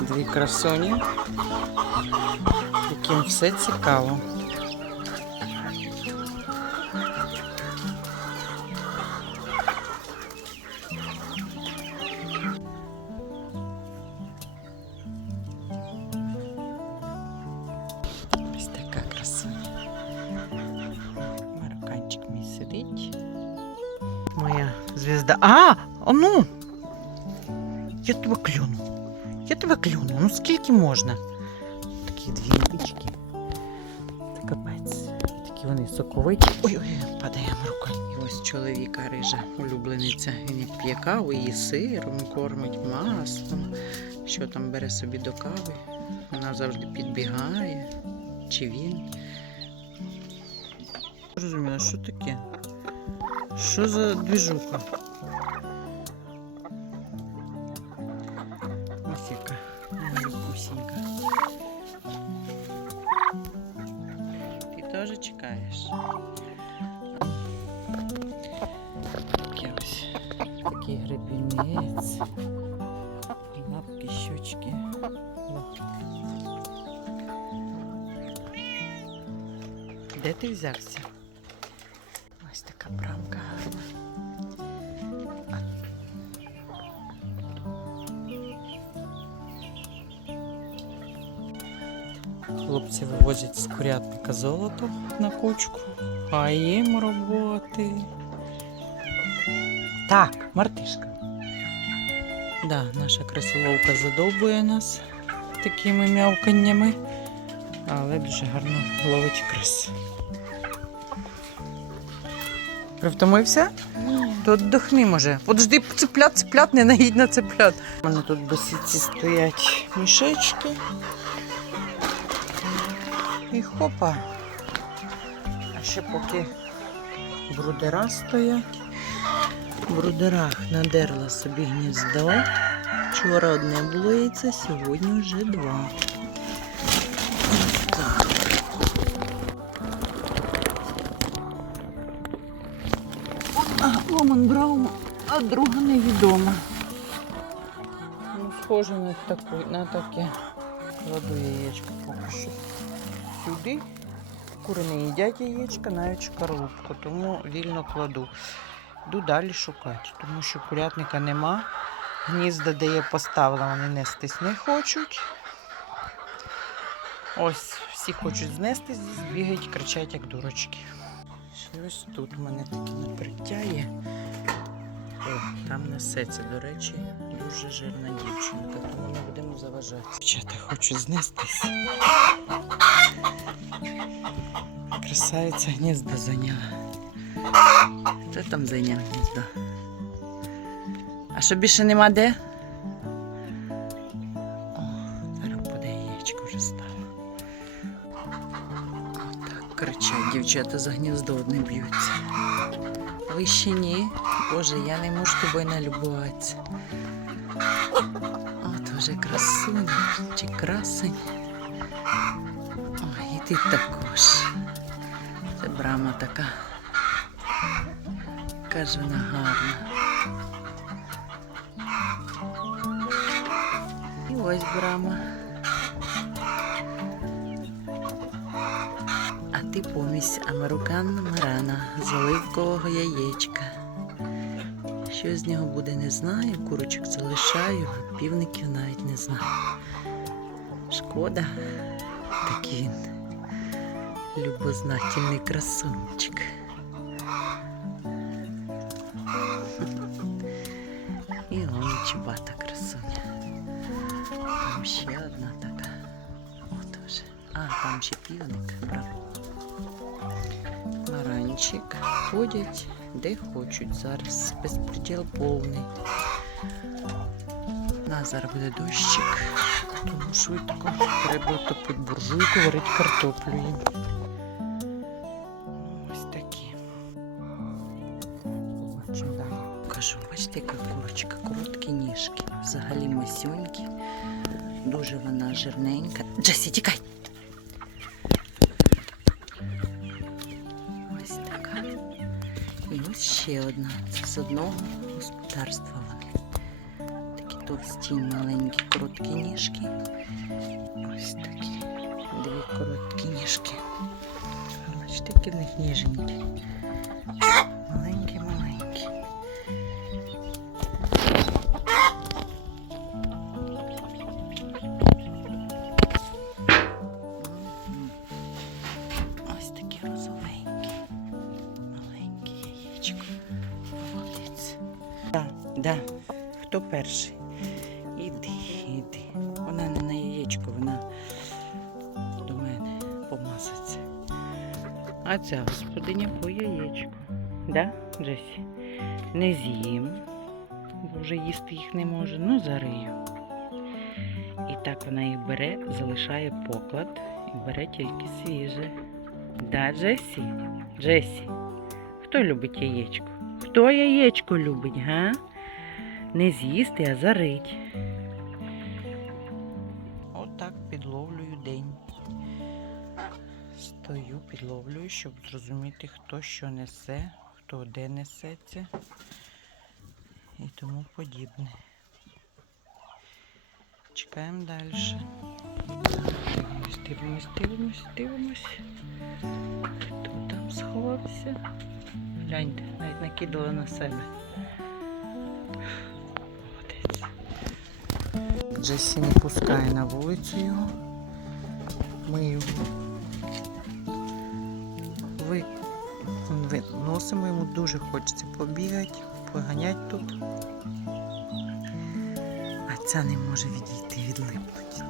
Дві красуні, яким все цікаво. Ось така красуня. Марокканчик мій сидить. Моя звізда. А! А ну! Я тебе клюну. Я тебе клюну. Ну скільки можна? Такі дві індички. Це капець. Такі вони соковиті. Ой-ой, падає рука. І ось чоловіка рижа, улюблениця. Він п'є каву, її сиром, кормить маслом. Що там бере собі до кави. Вона завжди підбігає. Чи він. Розумію, що таке? Що за двіжуха? Чекаєш? Таке ось такий гребінець. Лапки, щучки. Лапки. Де ти взявся? Ось така брамка Хлопці вивозять з курятника золото на кучку, а їм роботи. Так, мартишка. Да, наша красоловка задовбує нас такими м'явканнями, але дуже гарно ловить крис. Привтомився? Тут дохни може. Подожди, цеплят, цеплят, не наїдь на цеплят. У мене тут босиці стоять мішечки. І хопа. А ще поки брудера стоять. В брудерах надерла собі гніздо. Вчора одне було яйце, сьогодні вже два. Ось Ломан Браум, а друга невідома. Ну, схоже на таку, на таке. Кладу яєчко поки що сюди. Кури не їдять яєчка, навіть шкарлупку, тому вільно кладу. Йду далі шукати, тому що курятника нема. Гнізда, де я поставила, вони нестись не хочуть. Ось, всі хочуть знестись, бігають, кричать, як дурочки. Ще ось тут в мене таке накриття є. Там несеться, до речі, дуже жирна дівчинка, тому не будемо заважати. Дівчата хочуть знестись. Красавиця гніздо зайняла. Хто там зайняв гніздо? А що більше нема де? О, зараз буде яєчко вже ставить. Отак кричать дівчата за гніздо одне б'ються. Ви ще ні? Боже, я не можу тобою налюбуватися. От вже красуня чи красень. Ой, і ти також. Це брама така. Каже, вона гарна. І ось брама. А ти помість американ марана з оливкового яєчка. Що з нього буде, не знаю. Курочок залишаю, півників навіть не знаю. Шкода, такий він любознательний красунчик. І он чубата красуня. Там ще одна така. От вже. А, там ще півник. Браво. Маранчик. Ходять де хочуть зараз. Безпреділ повний. На, зараз буде дощик. Тому швидко треба топити буржуйку, варити картоплю їм. Ось такі. Кажу, бачите, яка курочка, короткі ніжки. Взагалі масюнькі. Дуже вона жирненька. Джесі, тікай! Ось така. І ось ще одна. Це з одного господарства вони. Такі товсті маленькі короткі ніжки. Ось такі дві короткі ніжки. Бачите, які в них ніженькі. Да. Хто перший? Іди, іди. Вона не на яєчко, вона до мене помазаться. А ця господиня по яєчку. Да, Джесі? Не з'їм, бо вже їсти їх не може. Ну, зарию. І так вона їх бере, залишає поклад і бере тільки свіже. Да, Джесі? Джесі, хто любить яєчко? Хто яєчко любить, га? Не з'їсти, а зарить. Отак підловлюю день. Стою, підловлюю, щоб зрозуміти, хто що несе, хто де несеться і тому подібне. Чекаємо далі. Дивимось, дивимось, дивимось, дивимось. Хто там сховався? Гляньте, навіть накидала на себе. Джесі не пускає на вулицю його. Ми його ви... виносимо, йому дуже хочеться побігати, поганяти тут. А ця не може відійти, відлипнути.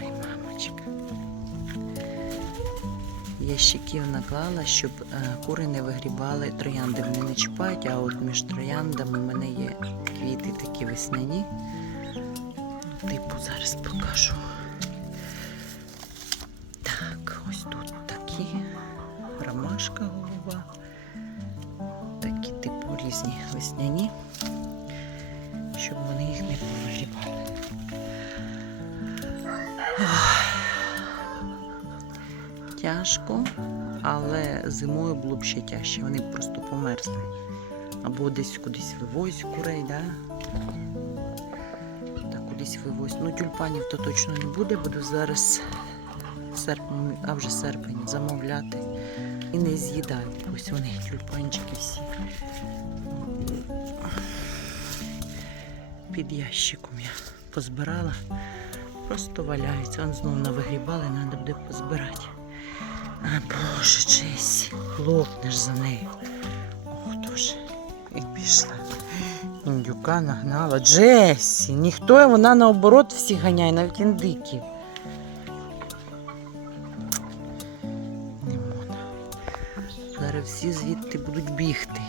Ай, мамочка. Ящиків наклала, щоб е, кури не вигрібали троянди. Вони не чіпають, а от між трояндами в мене є весняні. Типу зараз покажу. Так, ось тут такі. Ромашка голуба. Такі типу різні весняні, щоб вони їх не повигрібали. Тяжко, але зимою було б ще тяжче. Вони просто померзли. Або десь кудись вивозять курей, да? Та кудись вивозять. Ну, тюльпанів то точно не буде, буду зараз серпень, а вже серпень замовляти. І не з'їдають. Ось вони, тюльпанчики всі. Під ящиком я позбирала. Просто валяються. Он знову навигрібали, треба буде позбирати. А боже, Джесі, хлопнеш за нею. Дуже. І пішла. Індюка нагнала. Джесі, ніхто вона наоборот всі ганяє, навіть індиків. Зараз всі звідти будуть бігти.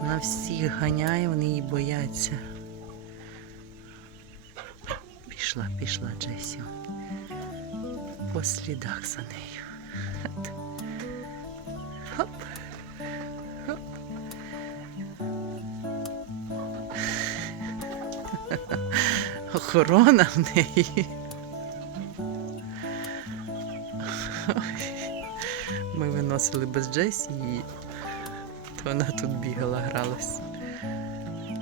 Вона всіх ганяє, вони її бояться. Пішла, пішла Джесі. По слідах за нею. Охорона в неї. Ми виносили без Джесі її, то вона тут бігала, гралась.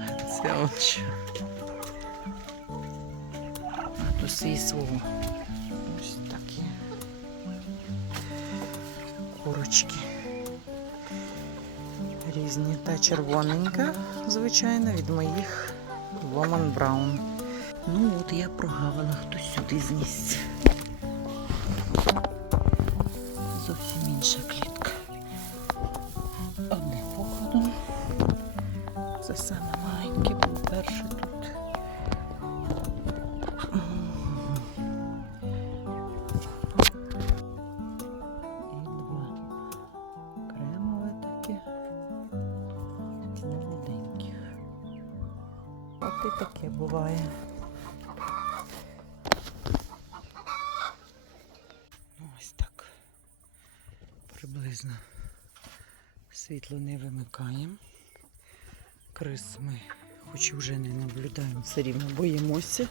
Це он що. А то свій свого. Ось такі курочки. Різні. Та червоненька, звичайно, від моїх Woman Brown. Ну от я прогавила хтось сюди з місця. Зовсім інша клітка. Одне покладом. Це саме маленьке було перше тут. І два кремове таке. З молоденьких. От і таке буває. Ну, Ось так. Приблизно світло не вимикаємо. Крис ми, хоч вже не наблюдаємо, все рівно боїмося.